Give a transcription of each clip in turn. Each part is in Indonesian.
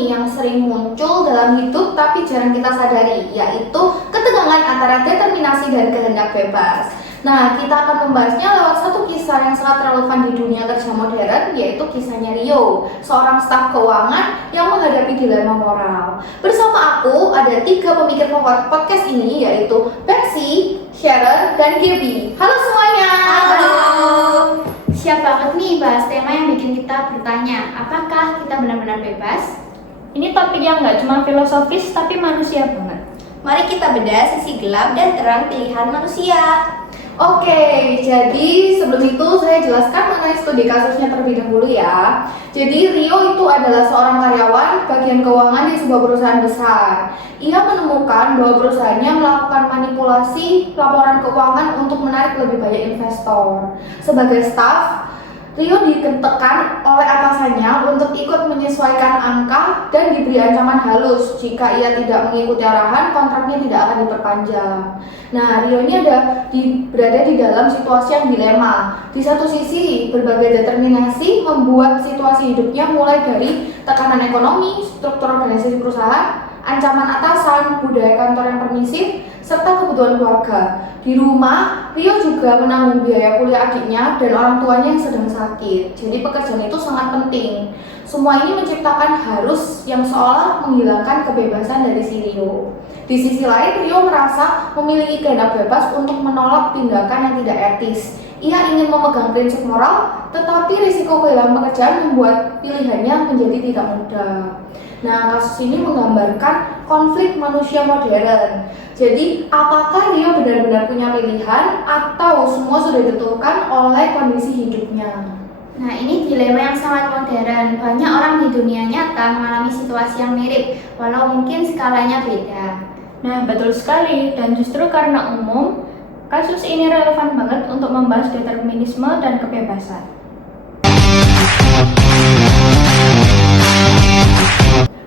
nih yang sering muncul dalam hidup tapi jarang kita sadari, yaitu ketegangan antara determinasi dan kehendak bebas. Nah, kita akan membahasnya lewat satu kisah yang sangat relevan di dunia kerja modern, yaitu kisahnya Rio, seorang staf keuangan yang menghadapi dilema moral. Bersama aku ada 3 pemikir podcast ini, yaitu Betsy, Sharon, dan Gaby. Halo semuanya! Halo! Siap banget nih bahas tema yang bikin kita bertanya, apakah kita benar-benar bebas? Ini topik yang nggak cuma filosofis tapi manusia banget. Mari kita bedah sisi gelap dan terang pilihan manusia. Oke, jadi sebelum itu saya jelaskan mengenai studi kasusnya terlebih dahulu ya. Jadi Rio itu adalah seorang karyawan bagian keuangan di sebuah perusahaan besar. Ia menemukan bahwa perusahaannya melakukan manipulasi laporan keuangan untuk menarik lebih banyak investor. Sebagai staf, Rio ditekan oleh atasannya untuk ikut menyesuaikan angka dan diberi ancaman halus. Jika ia tidak mengikuti arahan, kontraknya tidak akan diperpanjang. Nah, Rio ini berada di dalam situasi yang dilema. Di satu sisi, berbagai determinasi membuat situasi hidupnya mulai dari tekanan ekonomi, struktur organisasi perusahaan, ancaman atasan, budaya kantor yang permisif, serta kebutuhan keluarga. Di rumah, Rio juga menanggung biaya kuliah adiknya dan orang tuanya yang sedang sakit. Jadi pekerjaan itu sangat penting. Semua ini menciptakan harus yang seolah menghilangkan kebebasan dari si Rio. Di sisi lain, Rio merasa memiliki kehendak bebas untuk menolak tindakan yang tidak etis. Ia ingin memegang prinsip moral, tetapi risiko kehilangan pekerjaan membuat pilihannya menjadi tidak mudah. Nah, kasus ini menggambarkan konflik manusia modern. Jadi, apakah Rio benar-benar punya pilihan atau semua sudah ditentukan oleh kondisi hidupnya? Nah, ini dilema yang sangat modern. Banyak orang di dunia nyata mengalami situasi yang mirip, walau mungkin skalanya beda. Nah, betul sekali. Dan justru karena umum, kasus ini relevan banget untuk membahas determinisme dan kebebasan.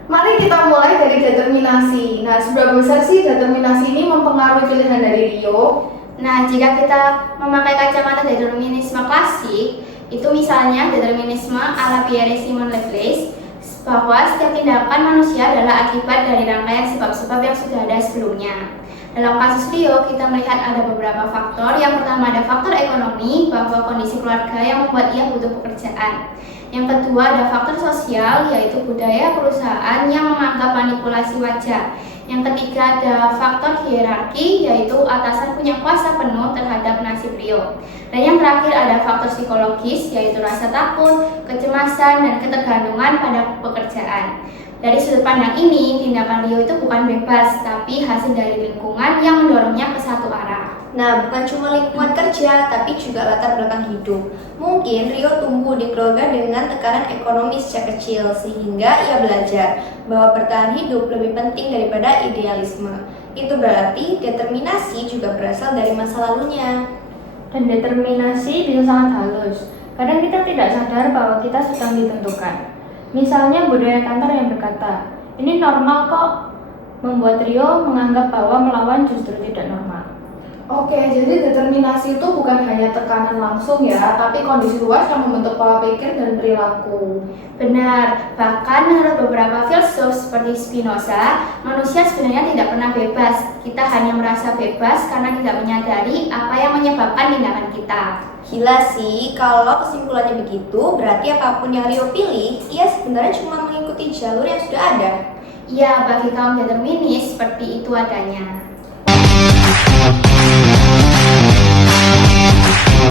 Mari kita mulai dari determinasi. Nah, seberapa besar sih determinasi ini mempengaruhi pilihan dari Rio? Nah, jika kita memakai kacamata determinisme klasik, itu misalnya determinisme ala Pierre-Simon Laplace, bahwa setiap tindakan manusia adalah akibat dari rangkaian sebab-sebab yang sudah ada sebelumnya. Dalam kasus Rio, kita melihat ada beberapa faktor. Yang pertama ada faktor ekonomi, bahwa kondisi keluarga yang membuat ia butuh pekerjaan. Yang kedua ada faktor sosial, yaitu budaya perusahaan yang menganggap manipulasi wajar. Yang ketiga ada faktor hierarki, yaitu atasan punya kuasa penuh terhadap nasib Rio. Dan yang terakhir ada faktor psikologis, yaitu rasa takut, kecemasan, dan ketergantungan pada pekerjaan. Dari sudut pandang ini, tindakan Rio itu bukan bebas, tapi hasil dari lingkungan yang mendorongnya ke satu arah. Nah, bukan cuma lingkungan kerja, tapi juga latar belakang hidup. Mungkin Rio tumbuh di keluarga dengan tekanan ekonomi sejak kecil, sehingga ia belajar bahwa bertahan hidup lebih penting daripada idealisme. Itu berarti determinasi juga berasal dari masa lalunya. Dan determinasi bisa sangat halus. Kadang kita tidak sadar bahwa kita sedang ditentukan. Misalnya budaya kantor yang berkata, ini normal kok, membuat Rio menganggap bahwa melawan justru tidak normal. Oke, jadi determinasi itu bukan hanya tekanan langsung ya, tapi kondisi luas yang membentuk pola pikir dan perilaku. Benar, bahkan menurut beberapa filsuf seperti Spinoza, manusia sebenarnya tidak pernah bebas. Kita hanya merasa bebas karena tidak menyadari apa yang menyebabkan tindakan kita. Gila sih, kalau kesimpulannya begitu, berarti apapun yang Rio pilih, ia sebenarnya cuma mengikuti jalur yang sudah ada. Ya, bagi kaum determinis, seperti itu adanya.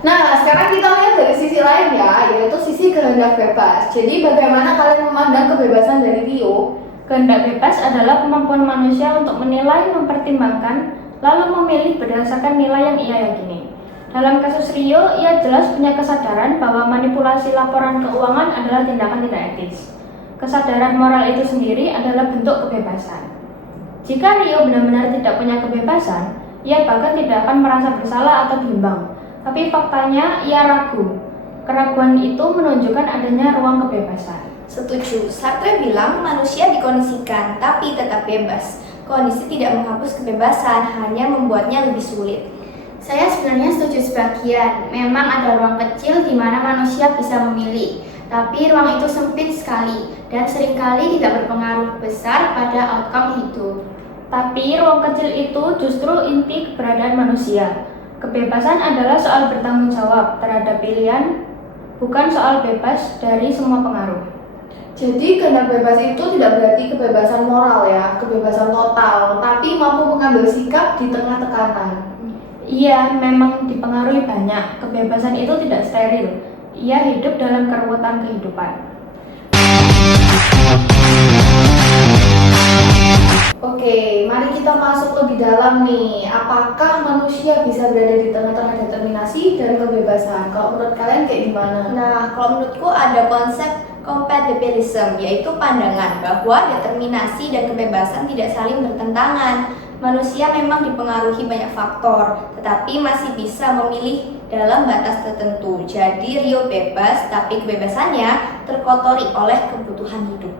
Nah, sekarang kita lihat dari sisi lain ya, yaitu sisi kehendak bebas. Jadi bagaimana kalian memandang kebebasan dari Rio? Kehendak bebas adalah kemampuan manusia untuk menilai, mempertimbangkan, lalu memilih berdasarkan nilai yang ia yakini. Dalam kasus Rio, ia jelas punya kesadaran bahwa manipulasi laporan keuangan adalah tindakan tidak etis. Kesadaran moral itu sendiri adalah bentuk kebebasan. Jika Rio benar-benar tidak punya kebebasan, ia bahkan tidak akan merasa bersalah atau bimbang. Tapi faktanya ia ragu. Keraguan itu menunjukkan adanya ruang kebebasan. Setuju, Sartre bilang manusia dikondisikan, tapi tetap bebas. Kondisi tidak menghapus kebebasan, hanya membuatnya lebih sulit. Saya sebenarnya setuju sebagian. Memang ada ruang kecil di mana manusia bisa memilih. Tapi ruang itu sempit sekali dan seringkali tidak berpengaruh besar pada outcome hidup. Tapi ruang kecil itu justru inti keberadaan manusia. Kebebasan adalah soal bertanggung jawab terhadap pilihan, bukan soal bebas dari semua pengaruh. Jadi kehendak bebas itu tidak berarti kebebasan moral ya, kebebasan total, tapi mampu mengambil sikap di tengah tekanan. Ia memang dipengaruhi banyak. Kebebasan itu tidak steril. Ia hidup dalam keruwetan kehidupan. Oke, mari kita masuk lebih dalam nih. Apakah manusia bisa berada di tengah-tengah determinasi dan kebebasan? Kalau menurut kalian kayak gimana? Nah, kalau menurutku ada konsep compatibilism, yaitu pandangan bahwa determinasi dan kebebasan tidak saling bertentangan. Manusia memang dipengaruhi banyak faktor, tetapi masih bisa memilih dalam batas tertentu. Jadi Rio bebas, tapi kebebasannya terkotori oleh kebutuhan hidup.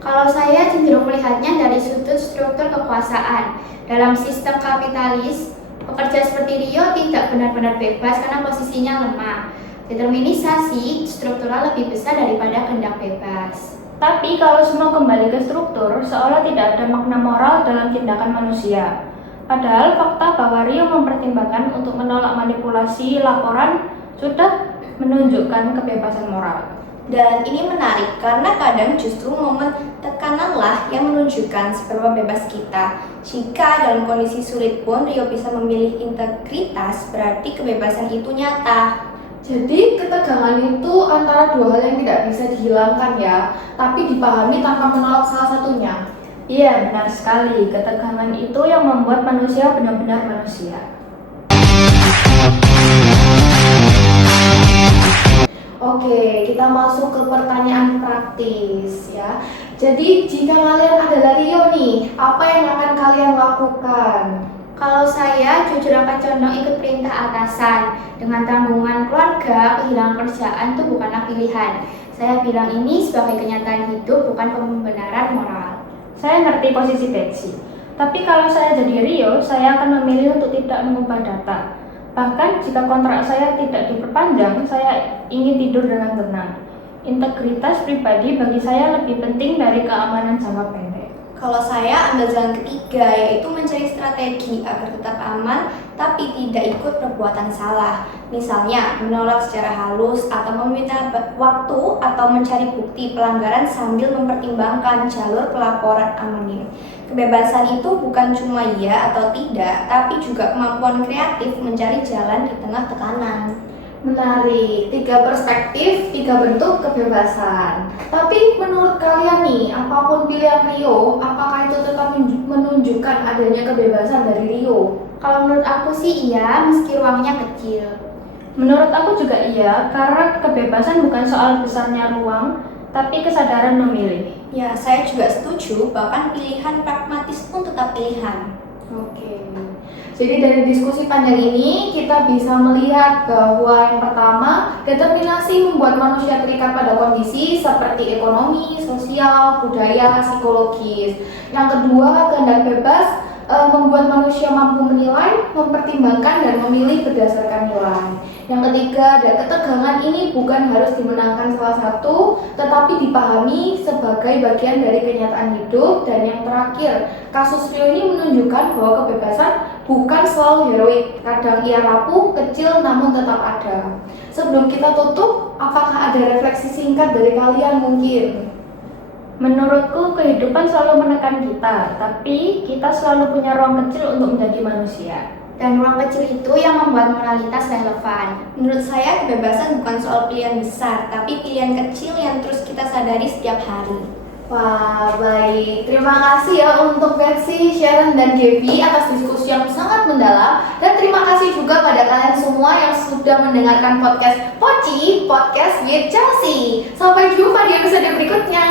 Kalau saya cenderung melihatnya dari sudut struktur kekuasaan. Dalam sistem kapitalis, pekerja seperti Rio tidak benar-benar bebas karena posisinya lemah. Determinisasi struktural lebih besar daripada kehendak bebas. Tapi kalau semua kembali ke struktur, seolah tidak ada makna moral dalam tindakan manusia. Padahal fakta bahwa Rio mempertimbangkan untuk menolak manipulasi laporan sudah menunjukkan kebebasan moral. Dan ini menarik karena kadang justru momen tekananlah yang menunjukkan seberapa bebas kita. Jika dalam kondisi sulit pun Rio bisa memilih integritas, berarti kebebasan itu nyata. Jadi ketegangan itu antara dua hal yang tidak bisa dihilangkan ya, tapi dipahami tanpa menolak salah satunya. Iya, benar sekali. Ketegangan itu yang membuat manusia benar-benar manusia. Oke, kita masuk ke pertanyaan praktis ya. Jadi jika kalian adalah Rio nih, apa yang akan kalian lakukan? Kalau saya jujur akan condong ikut perintah atasan. Dengan tanggungan keluarga, kehilangan kerjaan itu bukanlah pilihan. Saya bilang ini sebagai kenyataan hidup, bukan pembenaran moral. Saya ngerti posisi Betsy. Tapi kalau saya jadi Rio, saya akan memilih untuk tidak mengubah data. Bahkan jika kontrak saya tidak diperpanjang, saya ingin tidur dengan tenang. Integritas pribadi bagi saya lebih penting dari keamanan jangka pendek. Kalau saya ambil jalan ketiga, yaitu mencari strategi agar tetap aman tapi tidak ikut perbuatan salah. Misalnya menolak secara halus atau meminta waktu atau mencari bukti pelanggaran sambil mempertimbangkan jalur pelaporan anonim. Kebebasan itu bukan cuma iya atau tidak, tapi juga kemampuan kreatif mencari jalan di tengah tekanan. Menarik, 3 perspektif, 3 bentuk kebebasan. Tapi menurut kalian nih, apapun pilihan Rio, apakah itu tetap menunjukkan adanya kebebasan dari Rio? Kalau menurut aku sih iya, meski ruangnya kecil. Menurut aku juga iya, karena kebebasan bukan soal besarnya ruang, tapi kesadaran memilih. Ya, saya juga setuju, bahkan pilihan pragmatis pun tetap pilihan. Oke. Jadi dari diskusi panjang ini kita bisa melihat bahwa yang pertama, determinasi membuat manusia terikat pada kondisi seperti ekonomi, sosial, budaya, psikologis. Yang kedua, kehendak bebas membuat manusia mampu menilai, mempertimbangkan dan memilih berdasarkan nilai. Yang ketiga, ketegangan ini bukan harus dimenangkan salah satu, tetapi dipahami sebagai bagian dari kenyataan hidup. Dan yang terakhir, kasus Rio ini menunjukkan bahwa kebebasan bukan selalu heroik. Kadang ia rapuh, kecil, namun tetap ada. Sebelum kita tutup, apakah ada refleksi singkat dari kalian mungkin? Menurutku kehidupan selalu menekan kita, tapi kita selalu punya ruang kecil untuk menjadi manusia. Dan ruang kecil itu yang membuat moralitas relevan. Menurut saya, kebebasan bukan soal pilihan besar, tapi pilihan kecil yang terus kita sadari setiap hari. Wah, baik. Terima kasih ya untuk Betsy, Sharon, dan Gaby atas diskusi yang sangat mendalam. Dan terima kasih juga pada kalian semua yang sudah mendengarkan podcast Poci, Podcast with Chelsea. Sampai jumpa di episode berikutnya.